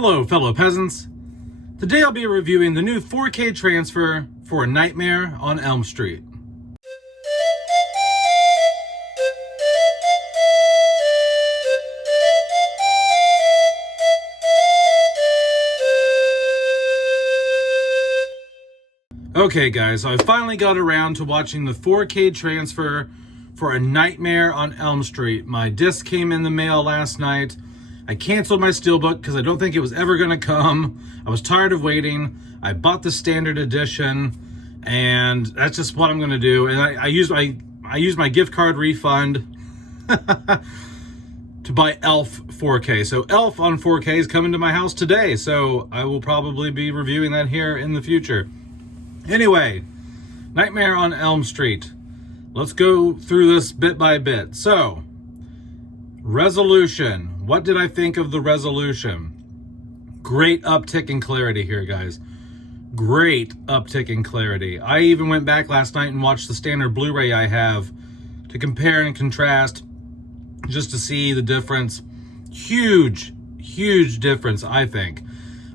Hello, fellow peasants. Today I'll be reviewing the new 4K transfer for Nightmare on Elm Street. Okay guys, so I finally got around to watching the 4K transfer for A Nightmare on Elm Street. My disc came in the mail last night. I canceled my steelbook because I don't think it was ever going to come. I was tired of waiting. I bought the standard edition, and that's just what I'm going to do. And I used my gift card refund to buy Elf 4K. So Elf on 4K is coming to my house today, so I will probably be reviewing that here in the future. Anyway, Nightmare on Elm Street. Let's go through this bit by bit. So, resolution. What did I think of the resolution? Great uptick in clarity here, guys. Great uptick in clarity. I even went back last night and watched the standard Blu-ray I have to compare and contrast just to see the difference. Huge, huge difference, I think.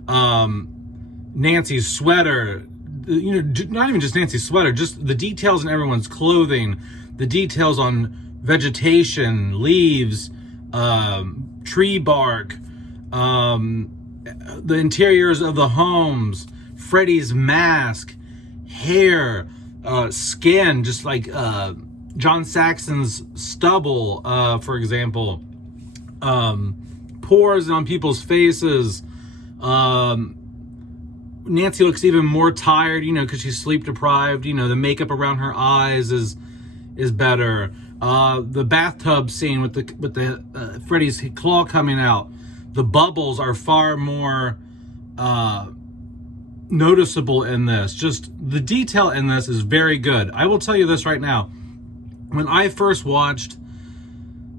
Nancy's sweater, you know, not even just Nancy's sweater, just the details in everyone's clothing, the details on vegetation, leaves, tree bark, the interiors of the homes, Freddy's mask, hair, skin, just like John Saxon's stubble, for example, pores on people's faces. Nancy looks even more tired, you know, because she's sleep deprived. You know, the makeup around her eyes is better. The bathtub scene with the Freddy's claw coming out, the bubbles are far more noticeable in this. Just the detail in this is very good. I will tell you this right now. When I first watched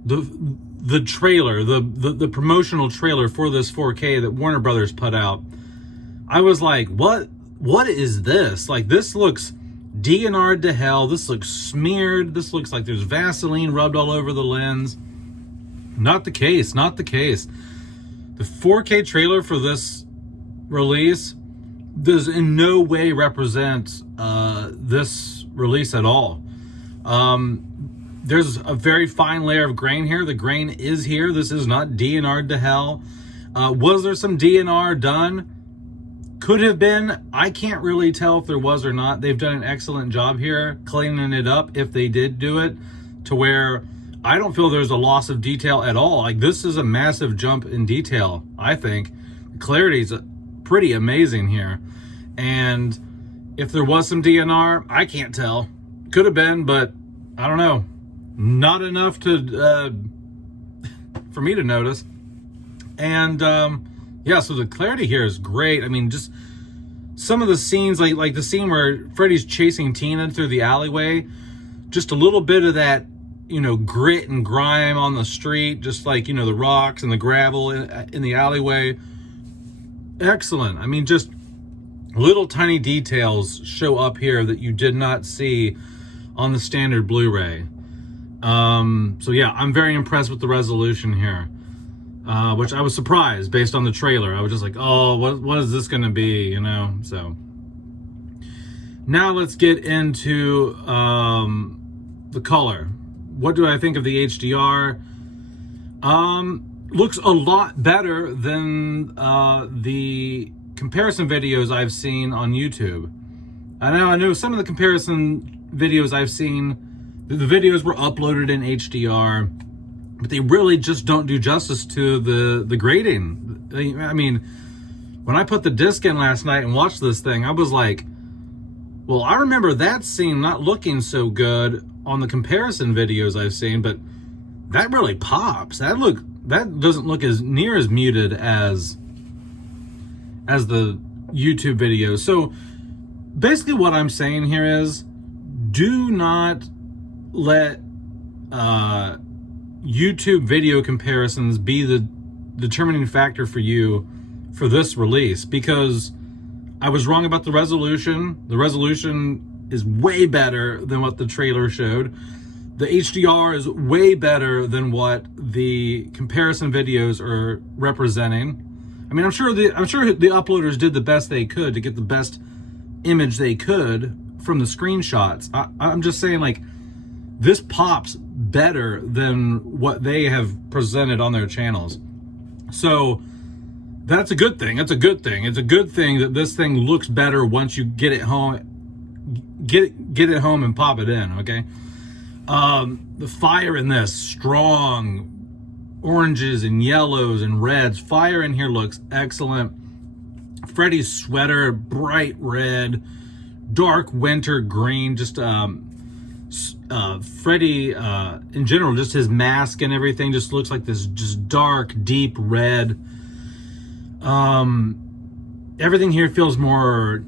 the trailer, the promotional trailer for this 4K that Warner Brothers put out, I was like, what is this? Like, this looks DNR'd to hell. This looks smeared. This looks like there's Vaseline rubbed all over the lens. Not the case, not the case. The 4K trailer for this release does in no way represent this release at all. There's a very fine layer of grain here. The grain is here. This is not DNR'd to hell. Was there some DNR done? Could have been. I can't really tell if there was or not. They've done an excellent job here cleaning it up, if they did do it, to where I don't feel there's a loss of detail at all. Like, this is a massive jump in detail, I think. The clarity is pretty amazing here. And if there was some DNR, I can't tell. Could have been, but I don't know. Not enough to for me to notice. And yeah, so the clarity here is great. I mean, just some of the scenes, like the scene where Freddy's chasing Tina through the alleyway, just a little bit of that, you know, grit and grime on the street, just like, you know, the rocks and the gravel in the alleyway. Excellent. I mean, just little tiny details show up here that you did not see on the standard Blu-ray. So yeah, I'm very impressed with the resolution here. Which I was surprised based on the trailer. I was just like, oh, what is this going to be, you know? So now let's get into the color. What do I think of the HDR? Looks a lot better than the comparison videos I've seen on YouTube. I know some of the comparison videos I've seen, the videos were uploaded in HDR, but they really just don't do justice to the grading. I mean, when I put the disc in last night and watched this thing, I was like, well, I remember that scene not looking so good on the comparison videos I've seen, but that really pops. That doesn't look as near as muted as the YouTube videos. So basically what I'm saying here is, do not let YouTube video comparisons be the determining factor for you for this release, because I was wrong about the resolution. The resolution is way better than what the trailer showed. The HDR is way better than what the comparison videos are representing. I mean, I'm sure the uploaders did the best they could to get the best image they could from the screenshots. I'm just saying, like, this pops better than what they have presented on their channels. So that's a good thing. It's a good thing. It's a good thing that this thing looks better once you get it home. Get it home and pop it in, okay? The fire in this, strong oranges and yellows and reds. Fire in here looks excellent. Freddy's sweater, bright red, dark winter green. Just Freddy in general, just his mask and everything just looks like this just dark, deep red. Everything here feels more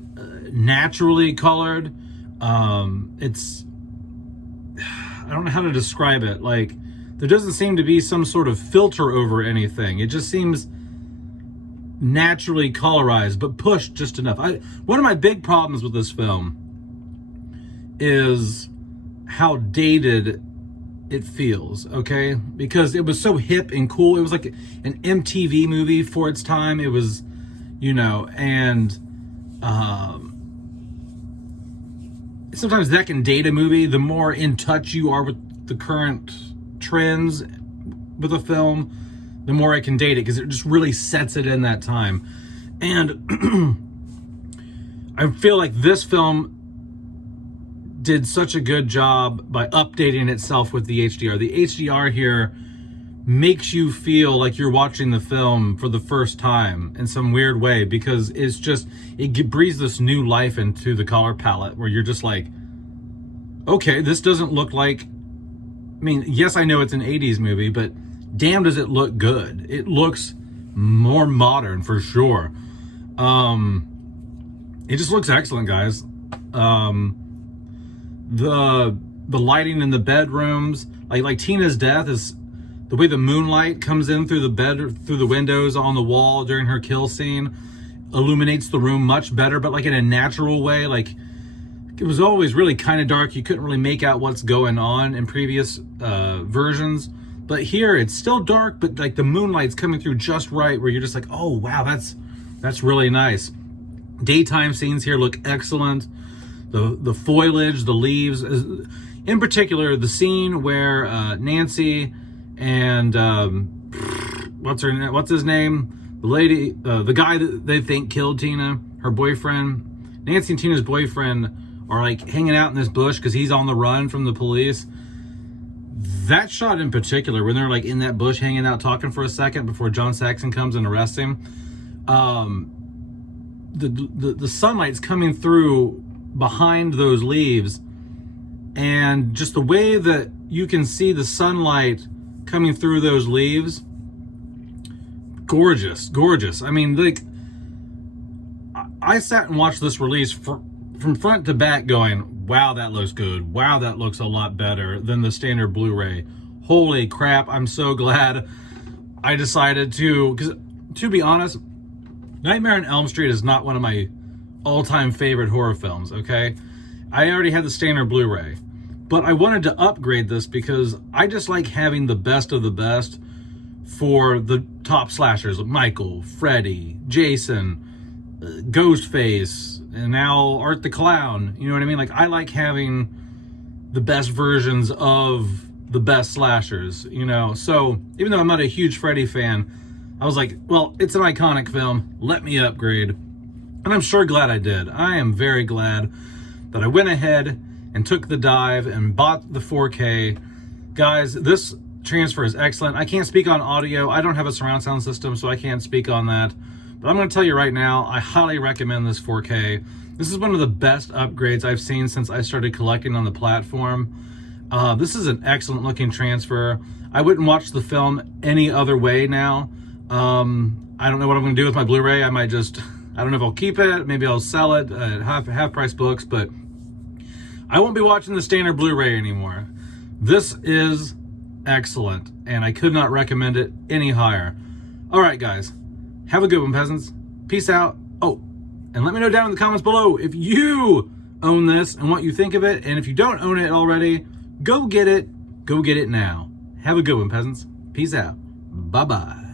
naturally colored. It's, I don't know how to describe it. Like, there doesn't seem to be some sort of filter over anything. It just seems naturally colorized, but pushed just enough. One of my big problems with this film is how dated it feels, okay? Because it was so hip and cool. It was like an MTV movie for its time. It was, you know, and sometimes that can date a movie. The more in touch you are with the current trends with a film, the more it can date it, because it just really sets it in that time. And I feel like this film did such a good job by updating itself with the HDR. The HDR here makes you feel like you're watching the film for the first time in some weird way, because it's just, it breathes this new life into the color palette where you're just like, okay, this doesn't look like, I mean, yes, I know it's an 80s movie, but damn, does it look good. It looks more modern for sure. It just looks excellent, guys. The lighting in the bedrooms, like Tina's death, is the way the moonlight comes in through the windows on the wall during her kill scene, illuminates the room much better, but like in a natural way. Like, it was always really kind of dark. You couldn't really make out what's going on in previous versions. But here it's still dark, but like the moonlight's coming through just right, where you're just like, oh wow, that's really nice. Daytime scenes here look excellent. The foliage, the leaves, in particular, the scene where Nancy and what's his name? The lady, the guy that they think killed Tina, her boyfriend. Nancy and Tina's boyfriend are like hanging out in this bush because he's on the run from the police. That shot in particular, when they're like in that bush hanging out talking for a second before John Saxon comes and arrests him, the sunlight's coming through behind those leaves, and just the way that you can see the sunlight coming through those leaves, gorgeous. I mean, like, I sat and watched this release from front to back going, wow, that looks good. Wow, that looks a lot better than the standard Blu-ray. Holy crap, I'm so glad I decided to, because to be honest, Nightmare on Elm Street is not one of my all-time favorite horror films, okay? I already had the standard Blu-ray, but I wanted to upgrade this because I just like having the best of the best for the top slashers, like Michael, Freddy, Jason, Ghostface, and now Art the Clown. You know what I mean? Like, I like having the best versions of the best slashers, you know? So even though I'm not a huge Freddy fan, I was like, well, it's an iconic film. Let me upgrade. And I'm sure glad I did. I am very glad that I went ahead and took the dive and bought the 4K. Guys, this transfer is excellent. I can't speak on audio. I don't have a surround sound system, so I can't speak on that. But I'm going to tell you right now, I highly recommend this 4K. This is one of the best upgrades I've seen since I started collecting on the platform. This is an excellent looking transfer. I wouldn't watch the film any other way now. I don't know what I'm going to do with my Blu-ray. I might just, I don't know if I'll keep it. Maybe I'll sell it at half price books, but I won't be watching the standard Blu-ray anymore. This is excellent, and I could not recommend it any higher. All right, guys. Have a good one, peasants. Peace out. Oh, and let me know down in the comments below if you own this and what you think of it. And if you don't own it already, go get it. Go get it now. Have a good one, peasants. Peace out. Bye-bye.